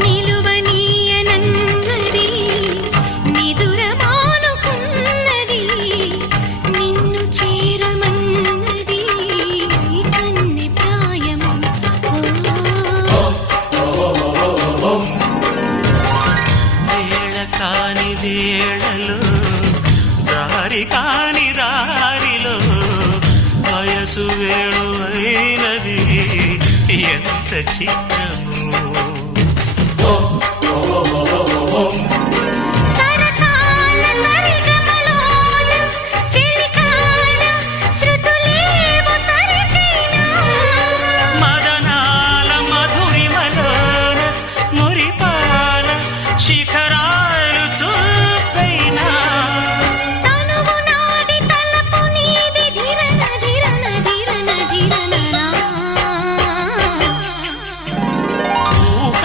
నిలువనీయనన్నది నిదురమానుకున్నది నిన్ను చేరమన్నది కన్నె ప్రాయము వేళ కాని వేళలో దారి కాని దారిలో వయసు వేణు అయినది ఎంత చిత్ర